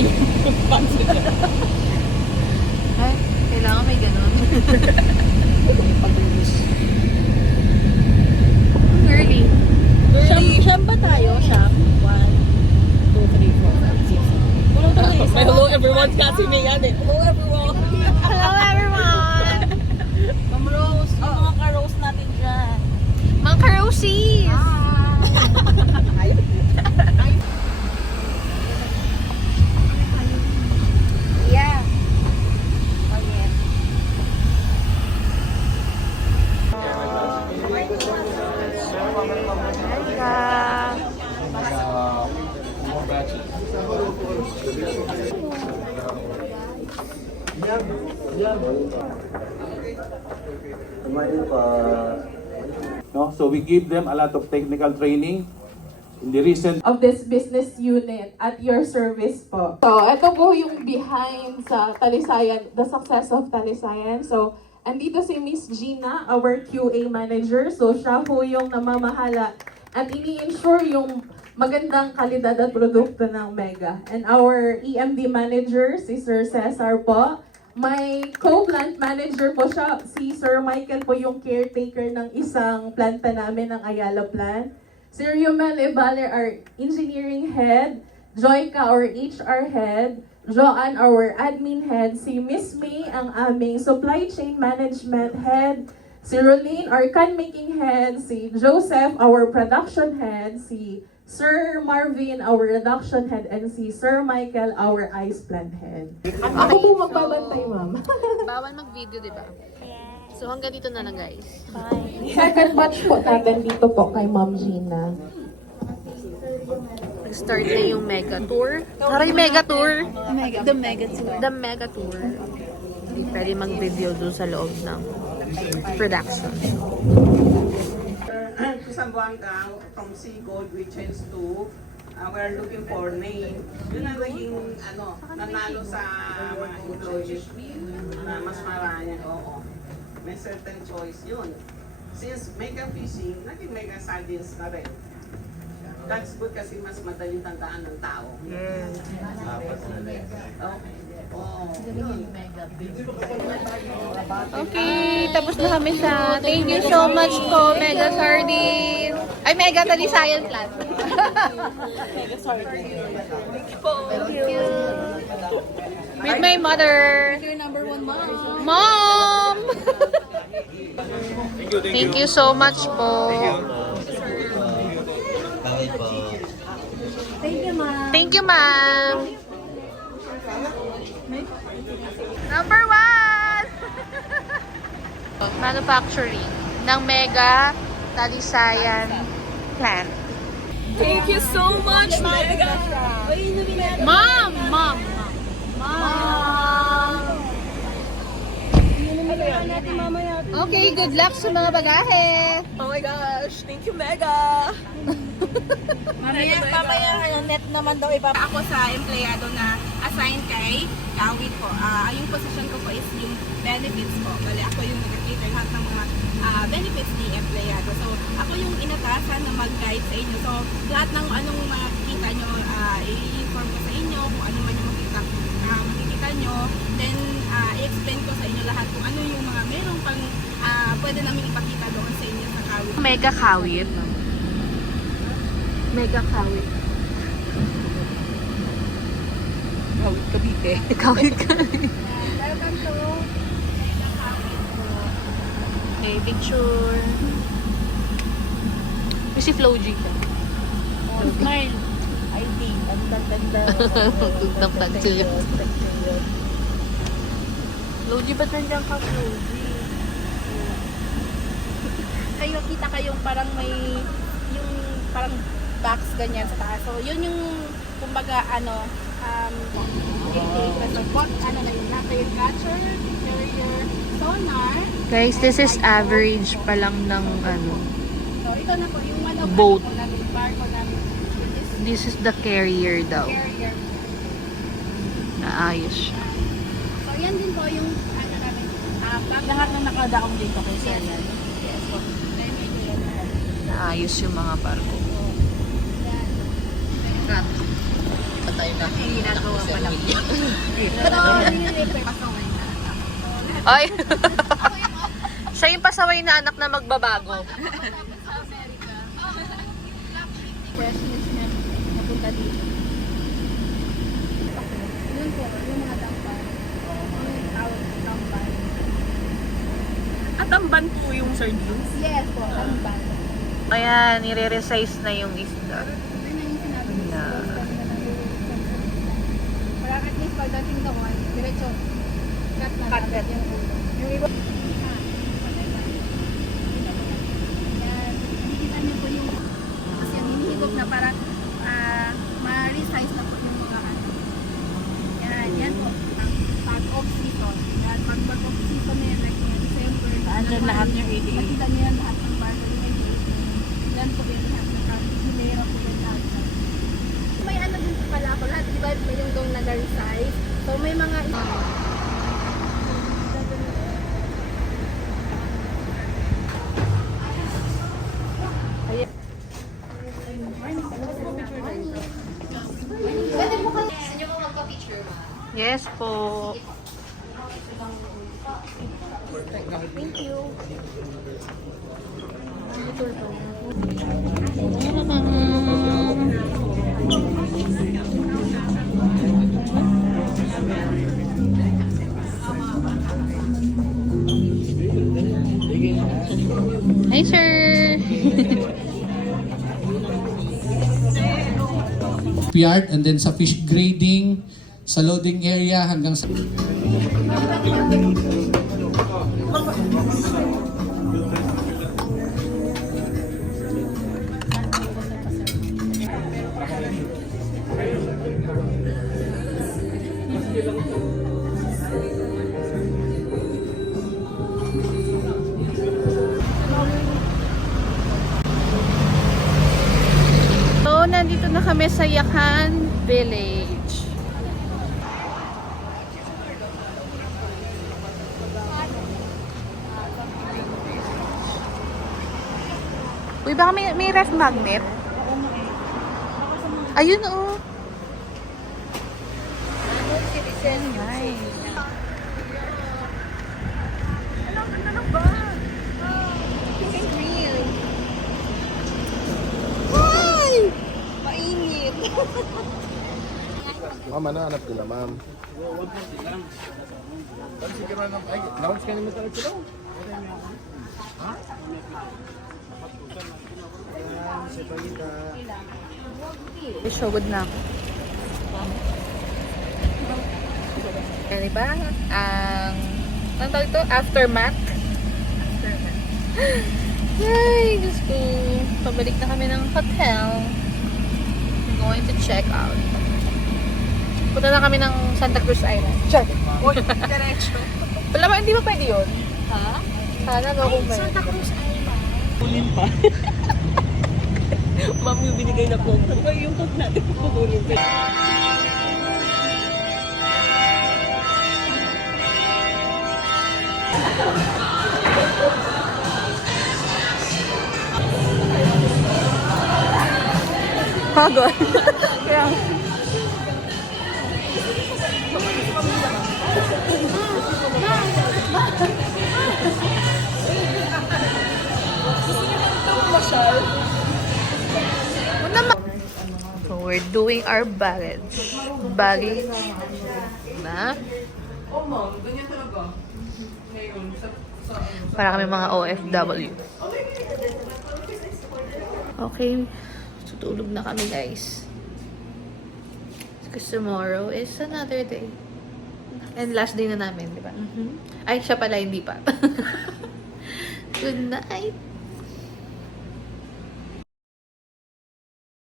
yung pants niya. Ay, kailangan may ganun. Girly. Siyam ba tayo? Siyam? 1, 2, 3, 4, 5, 6. May hello everyone kasi may yan eh. Hello everyone! Hello everyone! Ma'am Rose, yung mga ka-rose natin dyan. Mga Karosies! Yeah. Oh yeah. No? So we give them a lot of technical training. In the recent of this business unit at your service po. So, ito po yung behind sa Talisayan, the success of Talisayan. So, andito si Miss Gina, our QA manager. So, siya po yung namamahala at ini-ensure yung magandang kalidad at produkto ng Mega. And our EMD manager, si Sir Cesar po. May co-plant manager po siya, si Sir Michael po yung caretaker ng isang planta namin ng Ayala plant. Si Riomel Ebale, our engineering head, Joyka, our HR head, Joanne, our admin head, si Miss May, ang aming supply chain management head, si Rolene, our can-making head, si Joseph, our production head, si Sir Marvin, our reduction head, and si Sir Michael, our ice plant head. Ako po magbabantay, ma'am. Bawal mag-video, di ba? So hanggang dito na lang guys. Second batch po natin dito po kay Ma'am Gina. Nag-start na yung mega tour. Tara yung mega tour. The mega tour. The mega tour. Hindi pwede mag-video doon sa loob ng production. Zamboanga from Seagold, we changed to we're looking for name. Yun ang naging nanalo sa mga employees na mas marami. Oo. May certain choice yun. Since mega fishing, naging mega sardines na rin. That's good kasi mas madaling tandaan ng tao. Okay. Oh, yun. Okay, tapos na kami sa thank you so much po, Mega Sardines. Ay, Mega Talisayan Plant. Mega sardine. Thank you. With my mother. Your number 1 mom. Mom! Thank you so much po. Thank you, ma'am. Thank you, ma'am. Number 1! Manufacturing ng Mega Talisayan Plant. Thank you so much, Mega. Mom! Mom! Okay, good luck sa mga bagahe. Oh my gosh, thank you, Mega. Mamaya net naman daw Ako sa empleyado na assigned kay Kawit po. Yung position ko po is yung benefits po. Bali ako yung nag-cater lahat ng mga benefits ni empleyado. So ako yung inatasan na mag-guide sa inyo. So lahat ng anong makikita nyo, i-inform ko sa inyo kung ano man yung makikita nyo. Then i-explain ko sa inyo lahat kung ano yung mga merong pang pwede namin ipakita doon sa inyo sa Kawit. Mega Kawit. Mega Kawit. Kawit Cavite. Kawit ka. Welcome to Mega Kawit po. Okay, picture. May si Flo G ka. Smile. I think, ang tanda. Tagtag siya. Flo G, ba't nandiyan ka, Flo G? Kayo kita kayong parang may yung parang box ganyan sa taas. So yun yung kumbaga what na yun, napper catcher, carrier, sonar. Guys, this is average pa lang ng So ito na po yung boat. Barko namin. This is the carrier daw. Carrier. Naayos siya. So yan din po yung namin. Lahat na nakadaong dito kay Sir Nan. Yes po. Medyo yan. Naayos yung mga barko. Yan. Cut. Ginagawa pa lang. Pero nire-refer pasaway na anak. Ay! Siya yung pasaway na anak na magbabago. Freshness niya napunta dito. Yun po, yung mga tampan. Yung tawag tampan. At tamban po yung sardines. Yes po, tampan. Ayan, nire-resize na yung isda. Yun na yung sinabi ko. Na. Para at least pagdating doon, diretso cut na dapat yung ulo. Yung iba, yan, nakikita niyo po yung kasi yung hinihigop na para ma-resize na po yung mga ano. Yan po. Pag-off season. Yan, pag-off season na yan, like December. Andyan lahat yung 88. Nakita niyo yan lahat ng barko yung 88. Yan po yung lahat ng kasi hilera po yan lahat. May ano din po pala ako lahat, di ba may yung dong nag-resize. So may mga Yes po. Hi, sir. Yard and then sa fish grading, sa loading area hanggang sa... So, nandito na kami sa Yakan Village. Uy, baka may ref magnet? Ayun, oh. Nice. Ma'am, ano hanap nila, ma'am? So, good na ako. Yan, diba? Ang tawag ito? Aftermath? Ay, Diyos ko. Pabalik na kami ng hotel. We're going to check out. Punta na kami ng Santa Cruz Island. Check! Uy, diretso. Wala ba, hindi ba pwede yun? Ha? Sana, no, kung may. Santa Cruz Island. Kunin pa. Ma'am, yung binigay na coke. Ay, yung coke natin kukunin pa. Pagod. Kaya, so, we're doing our baggage. Baggage na. Para kami mga OFW. Okay. Tutulog na kami, guys. Because tomorrow is another day. And last day na namin, di ba? Ay, siya pala, hindi pa. Good night.